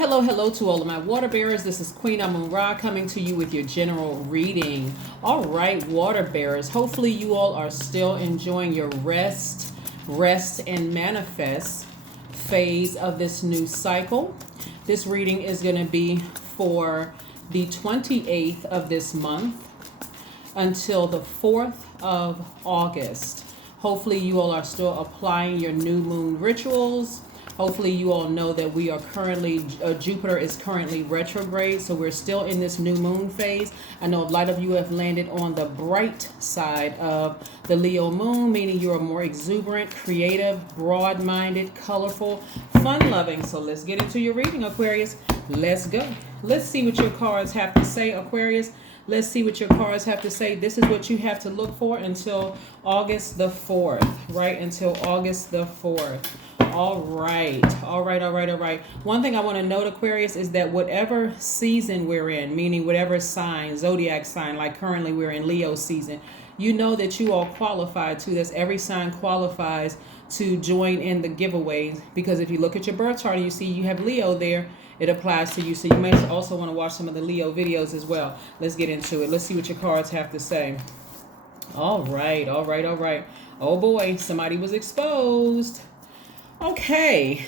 Hello to all of my water bearers. This is Queen Amun-Ra coming to you with your general reading. All right, water bearers. Hopefully you all are still enjoying your rest and manifest phase of this new cycle. This reading is going to be for the 28th of this month until the 4th of August. Hopefully you all are still applying your new moon rituals. Hopefully you all know that we are currently, Jupiter is currently retrograde, so we're still in this new moon phase. I know a lot of you have landed on the bright side of the Leo moon, meaning you are more exuberant, creative, broad-minded, colorful, fun-loving. So let's get into your reading, Aquarius. Let's go. Let's see what your cards have to say, Aquarius. Let's see what your cards have to say. This is what you have to look for until August the 4th, right? Until August the 4th. All right. One thing I want to note, Aquarius, is that whatever season we're in, meaning whatever sign, Zodiac sign, like currently we're in Leo season, you know that you all qualify to this. Every sign qualifies to join in the giveaways, because if you look at your birth chart and you see you have Leo there, it applies to you. So you may also want to watch some of the Leo videos as well. Let's get into it. Let's see what your cards have to say. All right. Oh boy, somebody was exposed. Okay.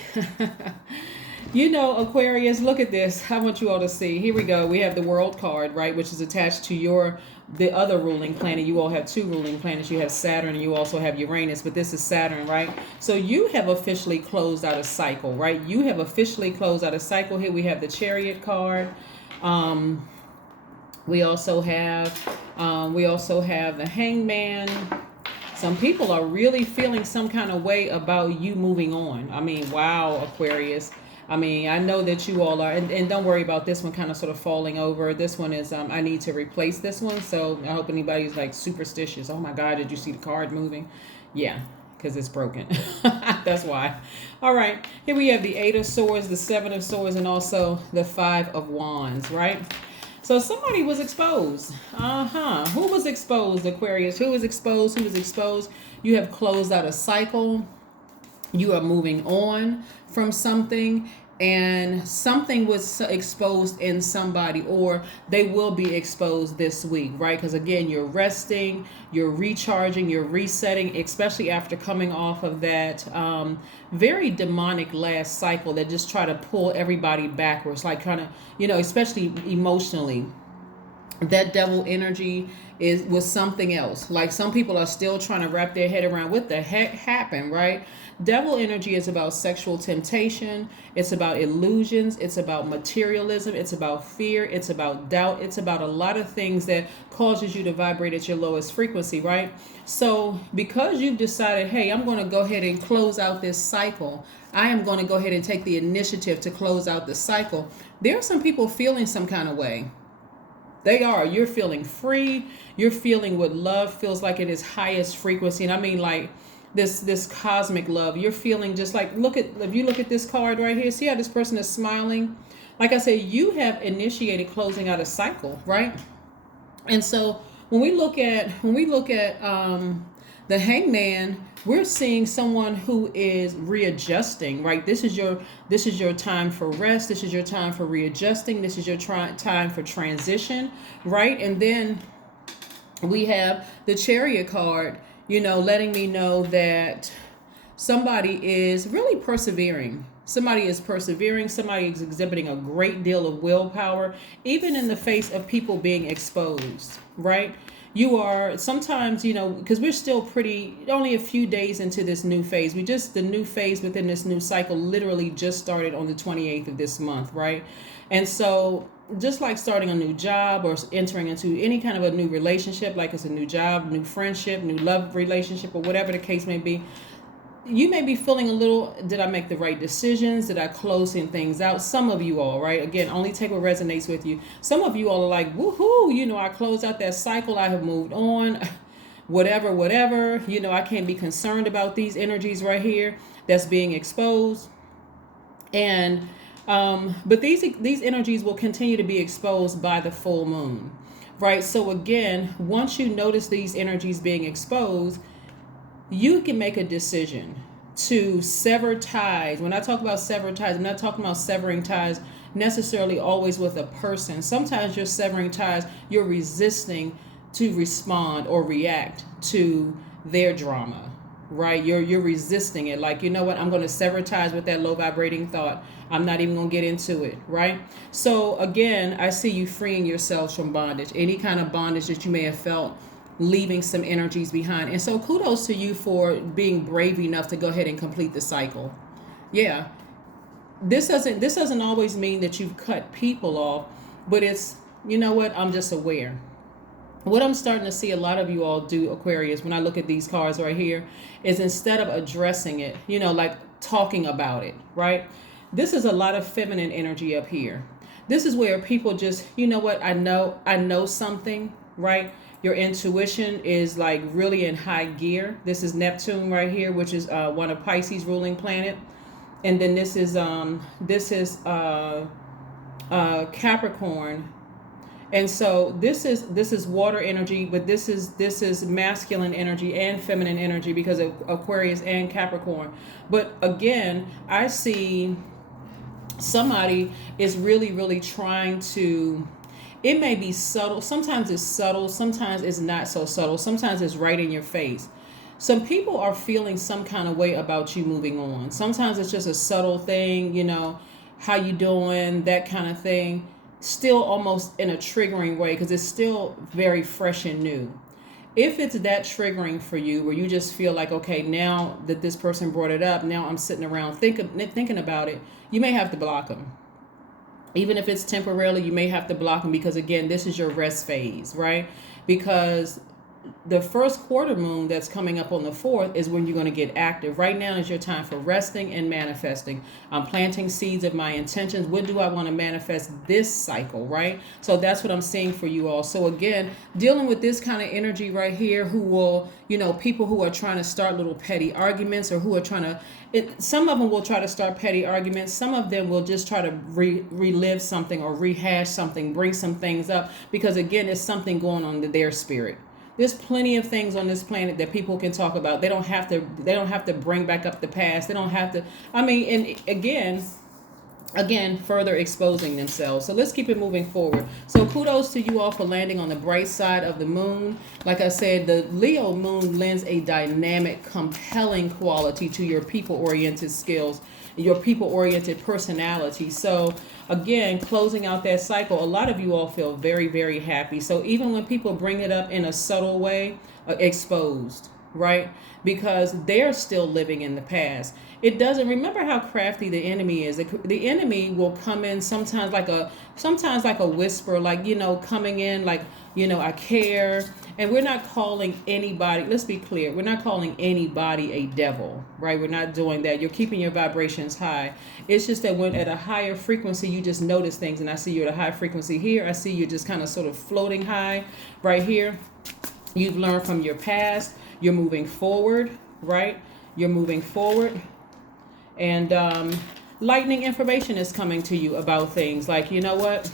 You know, Aquarius, look at this. I want you all to see. Here we go. We have the World card, right, which is attached to the other ruling planet. You all have two ruling planets. You have Saturn and you also have Uranus, but this is Saturn, right? So you have officially closed out a cycle, right? You have officially closed out a cycle. Here we have the Chariot card. We also have the Hangman. Some people are really feeling some kind of way about you moving on. I mean, wow, Aquarius. I mean, I know that you all are, and don't worry about this one kind of sort of falling over. This one is, I need to replace this one. So I hope anybody's like superstitious. Oh my God, did you see the card moving? Yeah, because it's broken. That's why. All right, here we have the 8 of Swords, the 7 of Swords, and also the 5 of Wands, right? So somebody was exposed. Who was exposed, Aquarius? Who was exposed? You have closed out a cycle. You are moving on from something, and something was exposed in somebody, or they will be exposed this week, right? Because again, you're resting, you're recharging, you're resetting, especially after coming off of that very demonic last cycle that just try to pull everybody backwards, like kind of, especially emotionally. That devil energy was something else. Like some people are still trying to wrap their head around what the heck happened, right? Devil energy is about sexual temptation. It's about illusions. It's about materialism. It's about fear. It's about doubt. It's about a lot of things that causes you to vibrate at your lowest frequency, right? So because you've decided, hey, I'm going to go ahead and close out this cycle. I am going to go ahead and take the initiative to close out the cycle. There are some people feeling some kind of way. They are. You're feeling free. You're feeling what love feels like at its highest frequency. And I mean, like this cosmic love. You're feeling just like, if you look at this card right here, see how this person is smiling? Like I said, you have initiated closing out a cycle, right? And so when we look at the Hangman, we're seeing someone who is readjusting, right? This is your time for rest. This is your time for readjusting. This is your time for transition, right? And then we have the Chariot card, letting me know that somebody is really persevering. Somebody is persevering. Somebody is exhibiting a great deal of willpower, even in the face of people being exposed, right? You are sometimes, because we're still only a few days into this new phase. The new phase within this new cycle literally just started on the 28th of this month, right? And so just like starting a new job or entering into any kind of a new relationship, like it's a new job, new friendship, new love relationship, or whatever the case may be, you may be feeling a little, did I make the right decisions? Did I close things out? Some of you all, right? Again, only take what resonates with you. Some of you all are like, woohoo, I closed out that cycle. I have moved on, whatever. I can't be concerned about these energies right here that's being exposed. And, but these energies will continue to be exposed by the full moon, right? So again, once you notice these energies being exposed, you can make a decision to sever ties. When I talk about sever ties, I'm not talking about severing ties necessarily always with a person. Sometimes you're severing ties, you're resisting to respond or react to their drama, right? You're resisting it. Like, you know what? I'm going to sever ties with that low vibrating thought. I'm not even going to get into it, right? So again, I see you freeing yourselves from bondage, any kind of bondage that you may have felt, leaving some energies behind. And so kudos to you for being brave enough to go ahead and complete the cycle. Yeah. This doesn't always mean that you've cut people off, but it's, you know what? I'm just aware. What I'm starting to see a lot of you all do, Aquarius, when I look at these cards right here, is instead of addressing it, like talking about it, right? This is a lot of feminine energy up here. This is where people just, you know what, I know something, right? Your intuition is like really in high gear. This is Neptune right here, which is one of Pisces' ruling planet. And then this is Capricorn. And so this is water energy, but this is masculine energy and feminine energy because of Aquarius and Capricorn. But again, I see somebody is really, really trying to, it may be subtle. Sometimes it's subtle. Sometimes it's not so subtle. Sometimes it's right in your face. Some people are feeling some kind of way about you moving on. Sometimes it's just a subtle thing, how you doing, that kind of thing. Still almost in a triggering way because it's still very fresh and new. If it's that triggering for you where you just feel like, okay, now that this person brought it up, now I'm sitting around thinking about it, you may have to block them. Even if it's temporarily, you may have to block them because, again, this is your rest phase, right? Because the first quarter moon that's coming up on the 4th is when you're going to get active. Right now is your time for resting and manifesting. I'm planting seeds of my intentions. What do I want to manifest this cycle, right? So that's what I'm seeing for you all. So again, dealing with this kind of energy right here, who will, people who are trying to start little petty arguments, or who are trying to, some of them will try to start petty arguments. Some of them will just try to relive something or rehash something, bring some things up, because again, it's something going on in their spirit. There's plenty of things on this planet that people can talk about. They don't have to bring back up the past. They don't have to, and again, further exposing themselves. So let's keep it moving forward. So kudos to you all for landing on the bright side of the moon. Like I said, the Leo moon lends a dynamic, compelling quality to your people-oriented skills, your people-oriented personality. So again, closing out that cycle, a lot of you all feel very, very happy. So even when people bring it up in a subtle way, exposed, right? Because they're still living in the past. It doesn't, remember how crafty the enemy is. The enemy will come in sometimes like a whisper, like, coming in like, I care. And we're not calling anybody, let's be clear, we're not calling anybody a devil, right? We're not doing that. You're keeping your vibrations high. It's just that when at a higher frequency, you just notice things. And I see you at a high frequency here. I see you just kind of sort of floating high right here. You've learned from your past. You're moving forward, right? You're moving forward. And lightning information is coming to you about things like, you know what?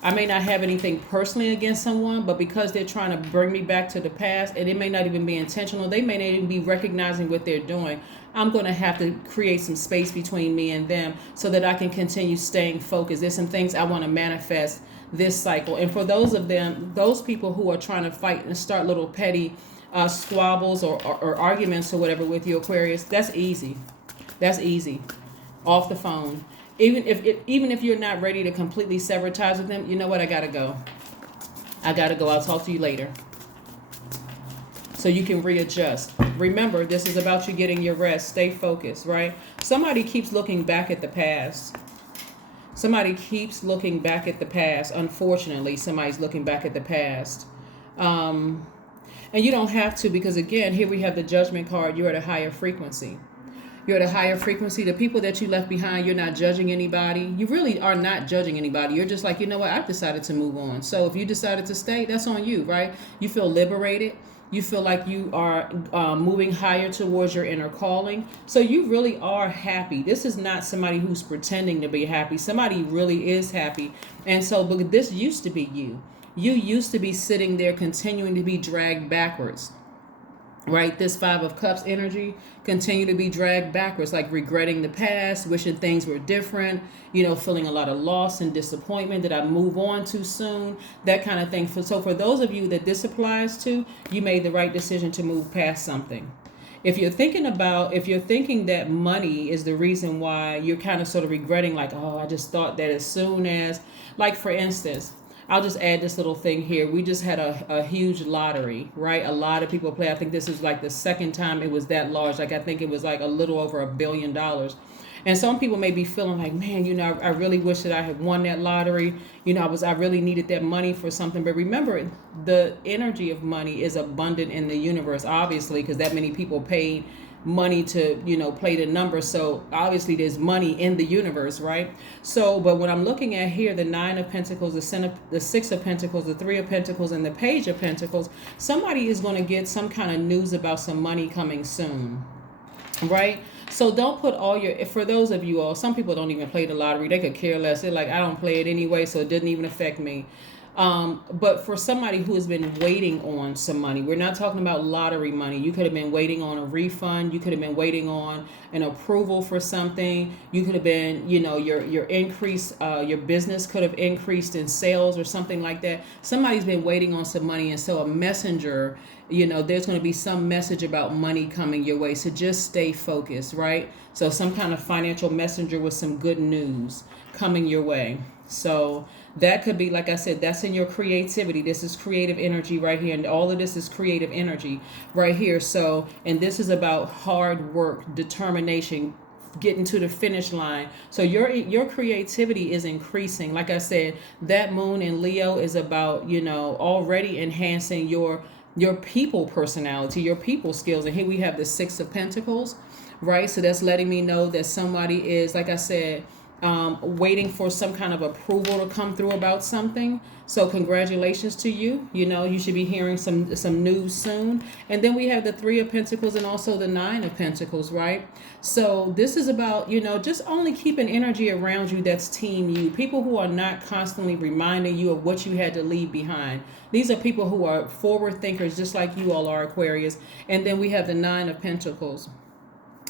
I may not have anything personally against someone, but because they're trying to bring me back to the past, and it may not even be intentional, they may not even be recognizing what they're doing, I'm going to have to create some space between me and them so that I can continue staying focused. There's some things I want to manifest this cycle. And for those people who are trying to fight and start little petty squabbles or arguments or whatever with you, Aquarius, that's easy. That's easy. Off the phone. Even if you're not ready to completely sever ties with them, you know what? I gotta go. I'll talk to you later. So you can readjust. Remember, this is about you getting your rest. Stay focused, right? Somebody keeps looking back at the past. Unfortunately, somebody's looking back at the past. And you don't have to, because again, here we have the Judgment card. You're at a higher frequency. The people that you left behind, you're not judging anybody. You really are not judging anybody. You're just like, you know what? I've decided to move on. So if you decided to stay, that's on you, right? You feel liberated. You feel like you are moving higher towards your inner calling. So you really are happy. This is not somebody who's pretending to be happy. Somebody really is happy. And so, but this used to be you. You used to be sitting there continuing to be dragged backwards. right? This Five of Cups energy continue to be dragged backwards, like regretting the past, wishing things were different, feeling a lot of loss and disappointment. Did I move on too soon? That kind of thing. So for those of you that this applies to, you made the right decision to move past something. If you're thinking that money is the reason why you're kind of sort of regretting, like, oh, I just thought that as soon as, like, for instance, I'll just add this little thing here. We just had a huge lottery, right? A lot of people play. I think this is like the second time it was that large. Like, I think it was like a little over $1 billion. And some people may be feeling like, man, I really wish that I had won that lottery. I really needed that money for something. But remember, the energy of money is abundant in the universe, obviously, because that many people paid money to play the number. So obviously there's money in the universe, right? So but what I'm looking at here, the Nine of Pentacles, the Six of Pentacles, the Three of Pentacles, and the Page of Pentacles, somebody is going to get some kind of news about some money coming soon, right? So don't put all your, for those of you all, some people don't even play the lottery. They could care less. They're like, I don't play it anyway, so it didn't even affect me. But for somebody who has been waiting on some money, we're not talking about lottery money. You could have been waiting on a refund. You could have been waiting on an approval for something. You could have been, your increase, your business could have increased in sales or something like that. Somebody's been waiting on some money. And so a messenger, there's going to be some message about money coming your way. So just stay focused, right? So some kind of financial messenger with some good news coming your way. So that could be, like I said, that's in your creativity. This is creative energy right here. And all of this is creative energy right here. So, and this is about hard work, determination, getting to the finish line. So your creativity is increasing. Like I said, that moon in Leo is about, already enhancing your people personality, your people skills. And here we have the Six of Pentacles, right? So that's letting me know that somebody is, like I said, waiting for some kind of approval to come through about something. So congratulations to you. You should be hearing some news soon. And then we have the Three of Pentacles and also the Nine of Pentacles, right? So this is about, just only keeping energy around you that's team you. People who are not constantly reminding you of what you had to leave behind. These are people who are forward thinkers, just like you all are, Aquarius. And then we have the Nine of Pentacles.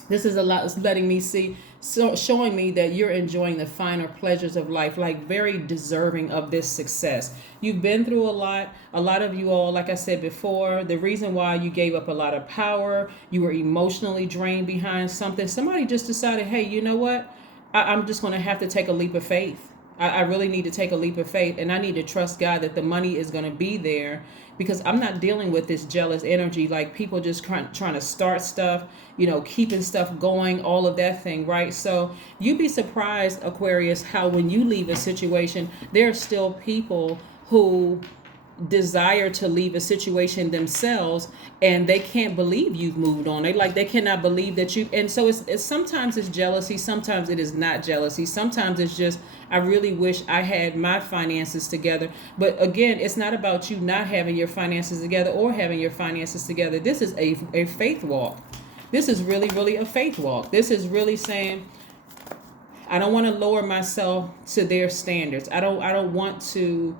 This is a lot. It's letting me see, showing me that you're enjoying the finer pleasures of life, like very deserving of this success. You've been through a lot. A lot of you all, like I said before, the reason why you gave up a lot of power, you were emotionally drained behind something. Somebody just decided, hey, you know what? I'm just going to have to take a leap of faith. I really need to take a leap of faith, and I need to trust God that the money is going to be there, because I'm not dealing with this jealous energy, like people just trying to start stuff, keeping stuff going, all of that thing, right? So you'd be surprised, Aquarius, how when you leave a situation, there are still people who desire to leave a situation themselves, and they can't believe you've moved on. They cannot believe that you. And so it's sometimes it's jealousy, sometimes it is not jealousy, sometimes it's just, I really wish I had my finances together. But again, it's not about you not having your finances together or having your finances together. This is a faith walk. This is really, really a faith walk. This is really saying, I don't want to lower myself to their standards. I don't want to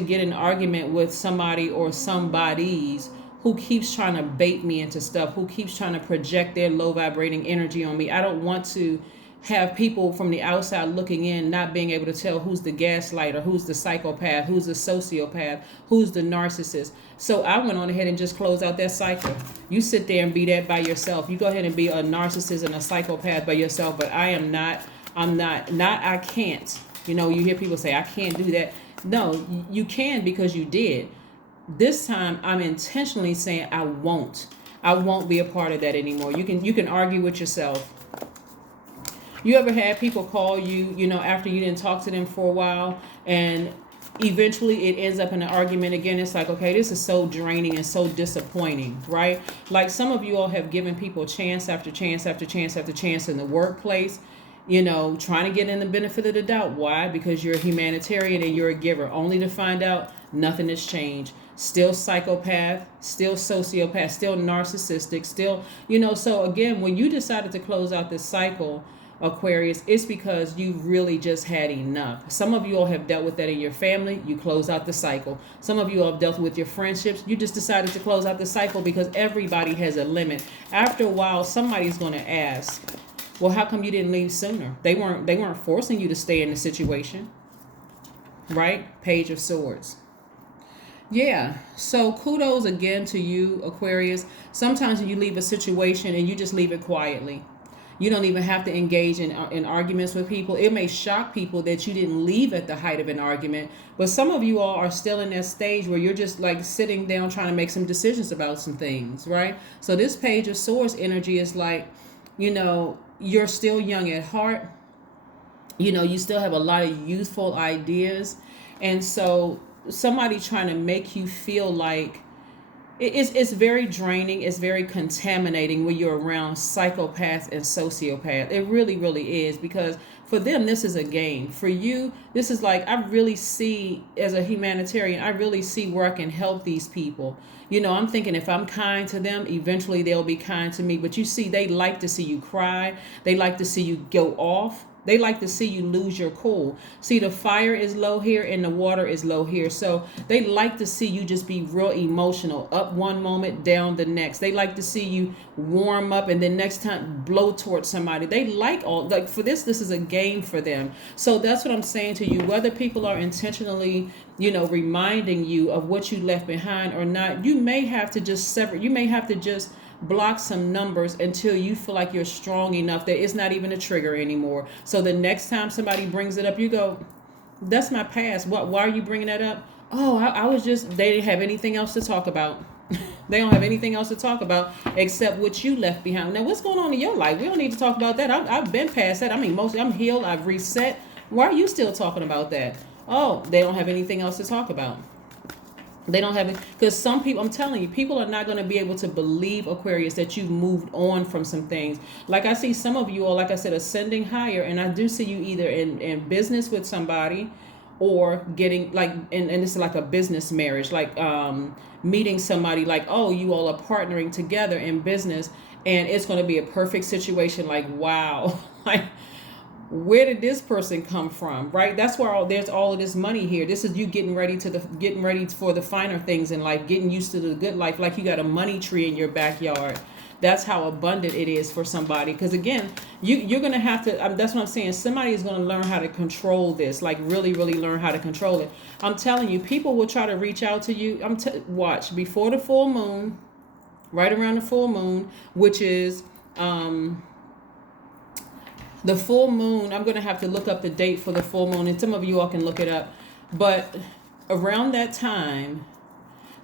get an argument with somebody or somebody's who keeps trying to bait me into stuff, who keeps trying to project their low vibrating energy on me. I don't want to have people from the outside looking in, not being able to tell who's the gaslighter, who's the psychopath, who's the sociopath, who's the narcissist. So I went on ahead and just closed out that cycle. You sit there and be that by yourself. You go ahead and be a narcissist and a psychopath by yourself, but I can't. You hear people say, I can't do that. No, you can, because you did. This time I'm intentionally saying I won't be a part of that anymore. You can argue with yourself. You ever had people call you, after you didn't talk to them for a while, and eventually it ends up in an argument again? It's like, okay, this is so draining and so disappointing, right? Like some of you all have given people chance after chance after chance after chance in the workplace, trying to get in the benefit of the doubt. Why? Because you're a humanitarian and you're a giver, only to find out nothing has changed. Still psychopath, still sociopath, still narcissistic, still, so again, when you decided to close out this cycle, Aquarius, it's because you really just had enough. Some of you all have dealt with that in your family. You close out the cycle. Some of you all have dealt with your friendships. You just decided to close out the cycle because everybody has a limit. After a while, somebody's going to ask, well, how come you didn't leave sooner? They weren't forcing you to stay in the situation, right? Page of Swords. Yeah, so kudos again to you, Aquarius. Sometimes you leave a situation and you just leave it quietly. You don't even have to engage in arguments with people. It may shock people that you didn't leave at the height of an argument, but some of you all are still in that stage where you're just like sitting down trying to make some decisions about some things, right? So this Page of Swords energy is like, you're still young at heart. You still have a lot of youthful ideas. And so somebody trying to make you feel like it's very draining. It's very contaminating when you're around psychopaths and sociopaths. It really, really is, because for them, this is a game. For you, this is like, I really see, as a humanitarian, I really see where I can help these people. I'm thinking if I'm kind to them, eventually they'll be kind to me. But you see, they like to see you cry. They like to see you go off. They like to see you lose your cool. See, the fire is low here and the water is low here. So they like to see you just be real emotional, up one moment, down the next. They like to see you warm up and then next time blow towards somebody. They like for this is a game for them. So that's what I'm saying to you. Whether people are intentionally, reminding you of what you left behind or not, you may have to just sever. You may have to just block some numbers until you feel like you're strong enough that it's not even a trigger anymore. So the next time somebody brings it up, you go, that's my past. Why are you bringing that up? Oh, I was just, they didn't have anything else to talk about. They don't have anything else to talk about except what you left behind. Now, what's going on in your life? We don't need to talk about that. I've been past that. I mean, mostly I'm healed. I've reset. Why are you still talking about that? Oh, they don't have anything else to talk about. They don't have it, because some people, I'm telling you, people are not going to be able to believe, Aquarius, that you've moved on from some things. Like I see some of you all, like I said, ascending higher, and I do see you either in business with somebody or getting like, and it's like a business marriage, like meeting somebody, like, oh, you all are partnering together in business, and it's going to be a perfect situation. Like, wow, like, where did this person come from, right? That's where there's all of this money here. This is you getting ready for the finer things in life, getting used to the good life, like you got a money tree in your backyard. That's how abundant it is for somebody. Because again, you're going to have to, that's what I'm saying, somebody is going to learn how to control this, like really, really learn how to control it. I'm telling you, people will try to reach out to you. Watch, before the full moon, right around the full moon, which is, the full moon, I'm going to have to look up the date for the full moon, and some of you all can look it up. But around that time,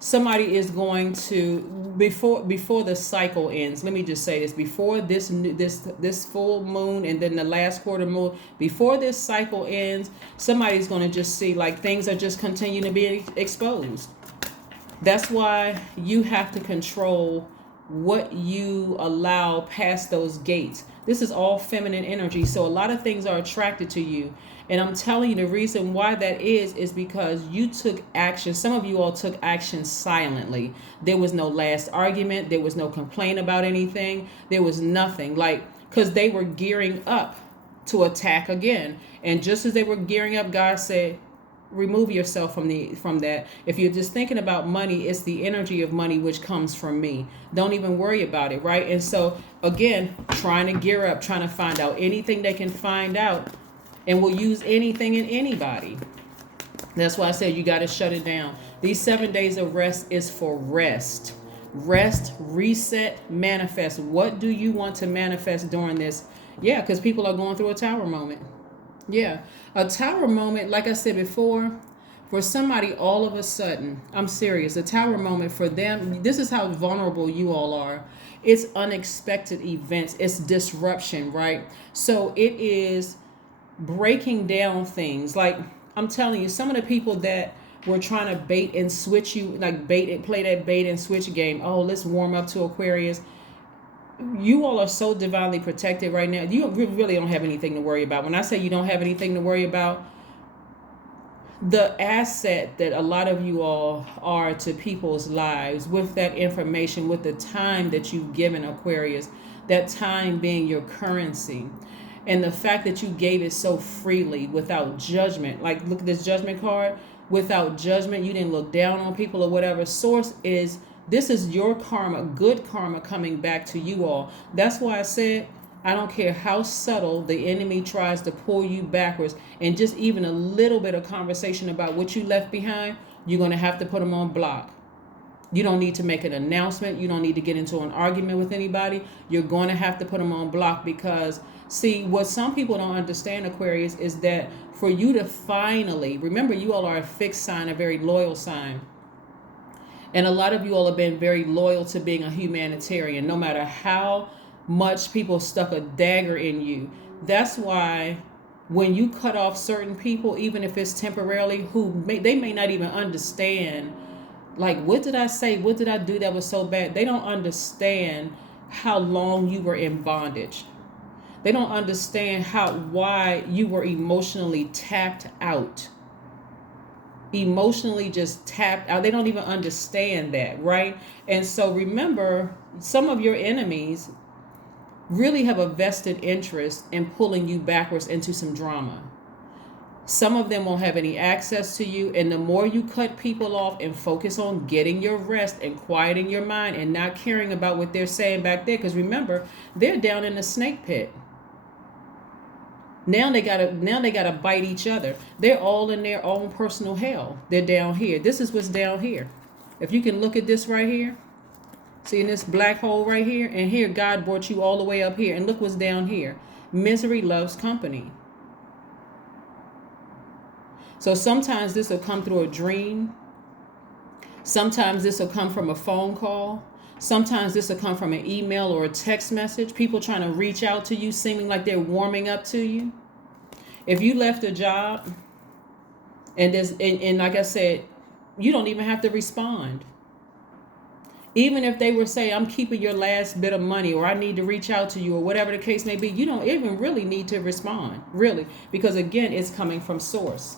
somebody is going to, before the cycle ends, let me just say this, before this full moon and then the last quarter moon, before this cycle ends, somebody's going to just see like things are just continuing to be exposed. That's why you have to control what you allow past those gates. This is all feminine energy. So a lot of things are attracted to you. And I'm telling you, the reason why that is because you took action. Some of you all took action silently. There was no last argument. There was no complaint about anything. There was nothing, like, because they were gearing up to attack again. And just as they were gearing up, God said, remove yourself from that. If you're just thinking about money, it's the energy of money which comes from me. Don't even worry about it, right? And so again, trying to gear up, trying to find out anything they can find out, and will use anything and anybody. That's why I said you got to shut it down. These 7 days of rest is for rest. Rest, reset, manifest. What do you want to manifest during this? Yeah, because people are going through a tower moment. Yeah, a tower moment, like I said before, for somebody all of a sudden, I'm serious, a tower moment for them, this is how vulnerable you all are. It's unexpected events, it's disruption, right? So it is breaking down things. Like, I'm telling you, some of the people that were trying to bait and switch you, like play that bait and switch game. Oh, let's warm up to Aquarius. You all are so divinely protected right now. You really don't have anything to worry about. When I say you don't have anything to worry about, the asset that a lot of you all are to people's lives with that information, with the time that you've given Aquarius, that time being your currency. And the fact that you gave it so freely without judgment, like look at this judgment card, without judgment, you didn't look down on people or whatever. Source is, this is your karma, good karma coming back to you all. That's why I said, I don't care how subtle the enemy tries to pull you backwards, and just even a little bit of conversation about what you left behind, you're going to have to put them on block. You don't need to make an announcement. You don't need to get into an argument with anybody. You're going to have to put them on block, because see, what some people don't understand, Aquarius, is that for you to finally, remember, you all are a fixed sign, a very loyal sign. And a lot of you all have been very loyal to being a humanitarian, no matter how much people stuck a dagger in you. That's why when you cut off certain people, even if it's temporarily, they may not even understand, like, what did I say? What did I do that was so bad? They don't understand how long you were in bondage. They don't understand why you were emotionally tapped out. Emotionally just tapped out. They don't even understand that, right? And so remember, some of your enemies really have a vested interest in pulling you backwards into some drama. Some of them won't have any access to you. And the more you cut people off and focus on getting your rest and quieting your mind and not caring about what they're saying back there, because remember, they're down in the snake pit. Now they gotta bite each other. They're all in their own personal hell. They're down here. This is what's down here. If you can look at this right here, see in this black hole right here, and here God brought you all the way up here, and look what's down here. Misery loves company. So sometimes this will come through a dream. Sometimes this will come from a phone call. Sometimes this will come from an email or a text message. People trying to reach out to you, seeming like they're warming up to you. If you left a job, and like I said, you don't even have to respond. Even if they were saying, I'm keeping your last bit of money, or I need to reach out to you, or whatever the case may be, you don't even really need to respond, really. Because again, it's coming from source.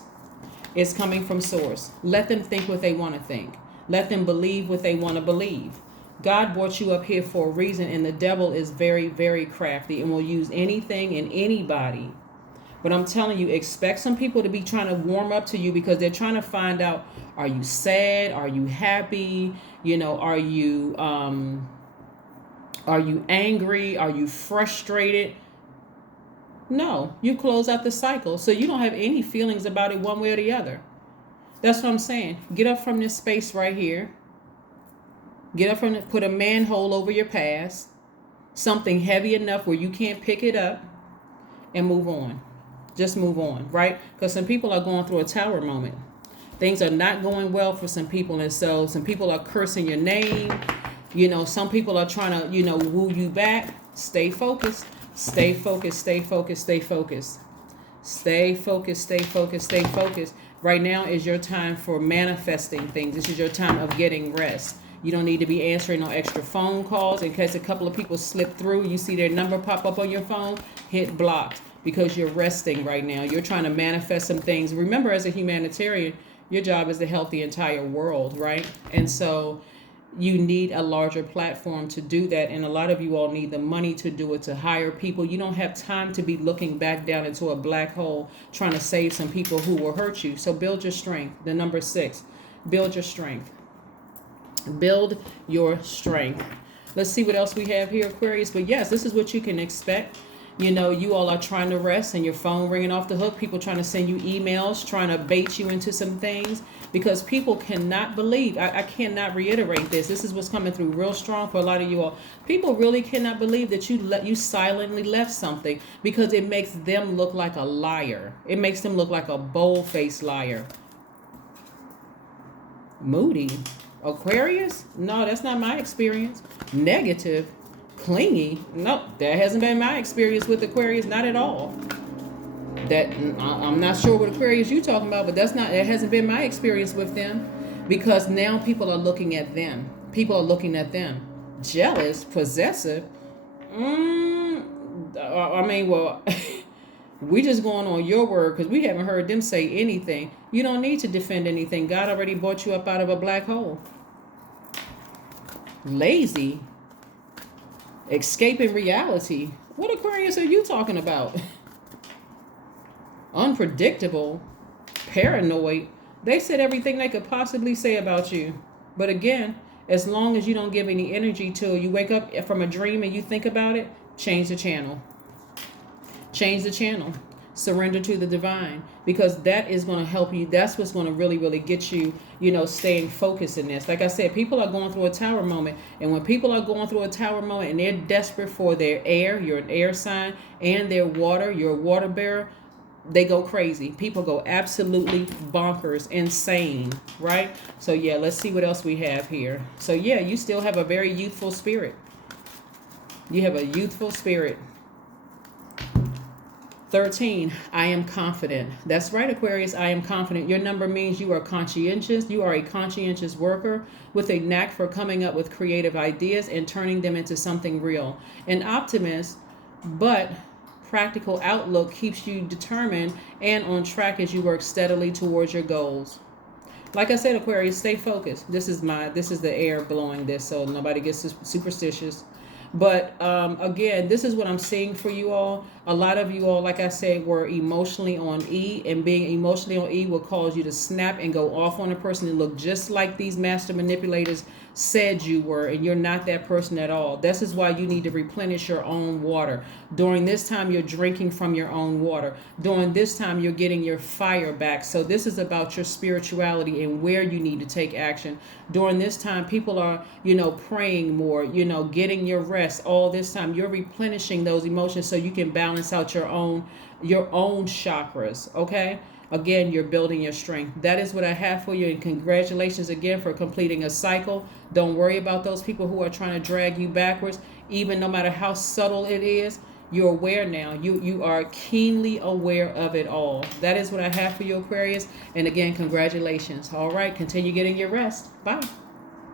It's coming from source. Let them think what they want to think. Let them believe what they want to believe. God brought you up here for a reason, and the devil is very, very crafty and will use anything and anybody. But I'm telling you, expect some people to be trying to warm up to you, because they're trying to find out, are you sad? Are you happy? You know, are you angry? Are you frustrated? No, you close out the cycle. So you don't have any feelings about it one way or the other. That's what I'm saying. Get up from this space right here. Get up from it, put a manhole over your past, something heavy enough where you can't pick it up, and move on. Just move on, right? Because some people are going through a tower moment. Things are not going well for some people, and so some people are cursing your name. You know, some people are trying to, woo you back. Stay focused. Stay focused. Stay focused. Stay focused. Stay focused. Stay focused. Stay focused. Right now is your time for manifesting things. This is your time of getting rest. You don't need to be answering no extra phone calls. In case a couple of people slip through, you see their number pop up on your phone, hit blocked, because you're resting right now. You're trying to manifest some things. Remember, as a humanitarian, your job is to help the entire world, right? And so you need a larger platform to do that. And a lot of you all need the money to do it, to hire people. You don't have time to be looking back down into a black hole trying to save some people who will hurt you. So build your strength. The number 6, build your strength. Build your strength. Let's see what else we have here, Aquarius. But yes, this is what you can expect. You all are trying to rest, and your phone ringing off the hook. People trying to send you emails, trying to bait you into some things, because people cannot believe. I cannot reiterate this. This is what's coming through real strong for a lot of you all. People really cannot believe that you silently left something, because it makes them look like a liar. It makes them look like a bold-faced liar. Moody. Aquarius? No, that's not my experience. Negative. Clingy? No, that hasn't been my experience with Aquarius. Not at all. I'm not sure what Aquarius you talking about, but it hasn't been my experience with them, because now people are looking at them. People are looking at them. Jealous, possessive. Well, we just going on your word, because we haven't heard them say anything. You don't need to defend anything. God already brought you up out of a black hole. Lazy. Escaping reality. What Aquarius are you talking about? unpredictable, paranoid. They said everything they could possibly say about you. But again, as long as you don't give any energy to it, you wake up from a dream and you think about it, change the channel. Change the channel. Surrender to the divine, because that is going to help you. That's what's going to really, really get you, staying focused in this. Like I said, people are going through a tower moment. And when people are going through a tower moment and they're desperate for their air, you're an air sign, and their water, you're a water bearer, they go crazy. People go absolutely bonkers, insane, right? So yeah, let's see what else we have here. So yeah, you still have a very youthful spirit. You have a youthful spirit. 13, I am confident. That's right, Aquarius, I am confident. Your number means you are conscientious. You are a conscientious worker with a knack for coming up with creative ideas and turning them into something real. An optimist, but practical outlook keeps you determined and on track as you work steadily towards your goals. Like I said, Aquarius, stay focused. This is the air blowing this, so nobody gets superstitious. But again, this is what I'm seeing for you all. A lot of you all, like I said, were emotionally on E, and being emotionally on E will cause you to snap and go off on a person and look just like these master manipulators said you were, and you're not that person at all. This is why you need to replenish your own water. During this time, you're drinking from your own water. During this time, you're getting your fire back. So this is about your spirituality and where you need to take action. During this time, people are, praying more, getting your rest. All this time, you're replenishing those emotions so you can balance out your own chakras, okay? Again, you're building your strength. That is what I have for you, and congratulations again for completing a cycle. Don't worry about those people who are trying to drag you backwards, even no matter how subtle it is. You're aware now. You are keenly aware of it all. That is what I have for you, Aquarius. And again, congratulations. All right, continue getting your rest. Bye.